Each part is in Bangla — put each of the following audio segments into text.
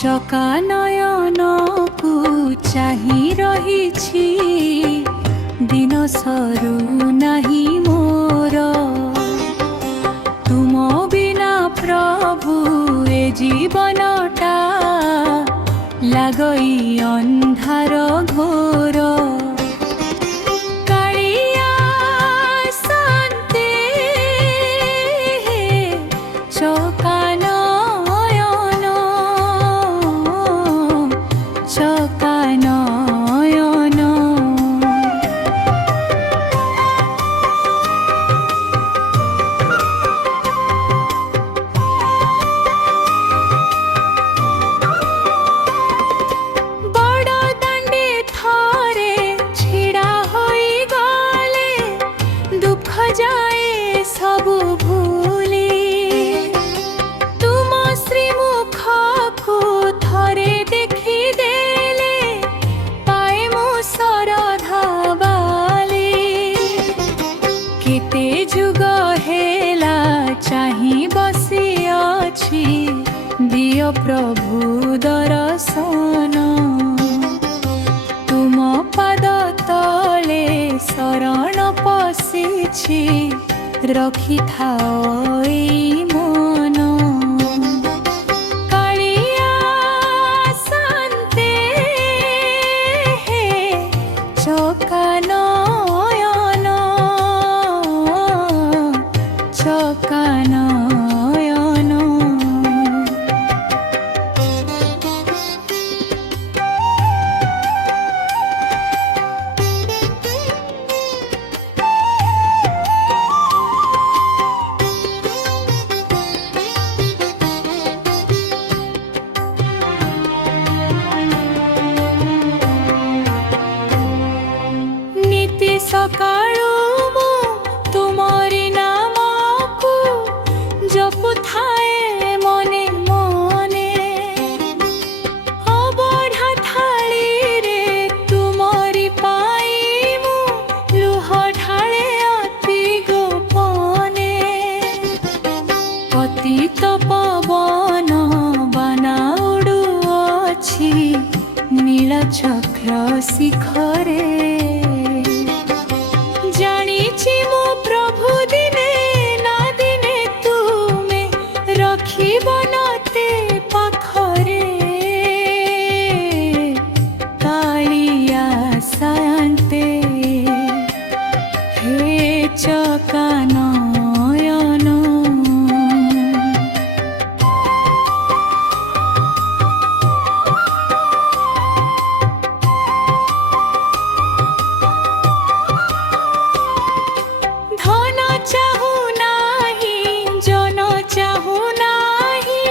চকা নয়নকু চাহি রহিছি দিন সরু নাহি মোর তুম বিনা প্রভু এ জীবনটা লাগই অন্ধার ঘোর কালিয়া শান্তি চকা নয়ন চকা নয়ন सबु भूली तुम श्रीमुख को थरे देखी देले पाए मो सरधा बाली केते जुग हेला चाही बसी अछि दियो प्रभु दर्शन तुम पाद तले शरण पशिछि रखी थाओ ई मन कालिया शान्ति चका नयन चका नयन सकाळू मु तुमरी नामकु जपुथाए मने मने अबढ़ा थाली रे तुमरी पाई मु लुह ढाळे अति गोपने पतित पवन बाना उडु अछि नील चक्र शिखरे जानिछि मो प्रभु दिने ना दिने तुमे रखिब नते पाखरे कालिया शान्ति हे चका नयन चाहू नाही जन चाहू नाही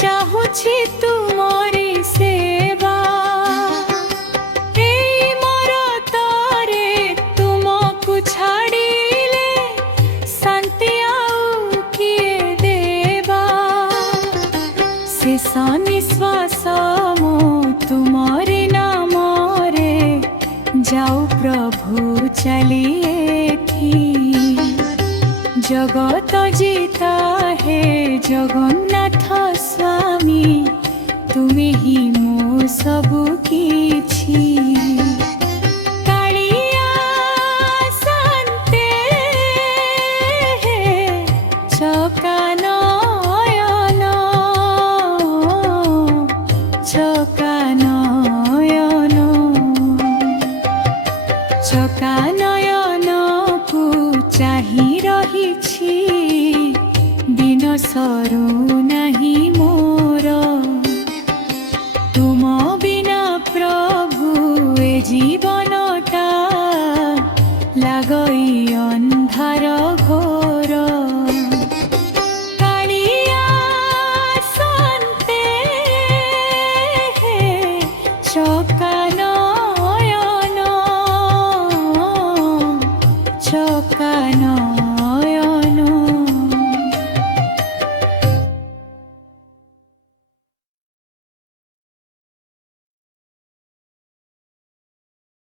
चाहूछि तुमरी सेवा एई मोर तरे तुमको छाड़िले शान्ति आउ किए देवा शेष निश्वास मो तुमरी नामरे जाऊ प्रभु चलिए जगत जीता हे जगन्नाथ स्वामी तुमे ही मो सबु किछि कालिया शान्ति चका नयन चका नयन चका नयन को चाही रहिछि दिन सरू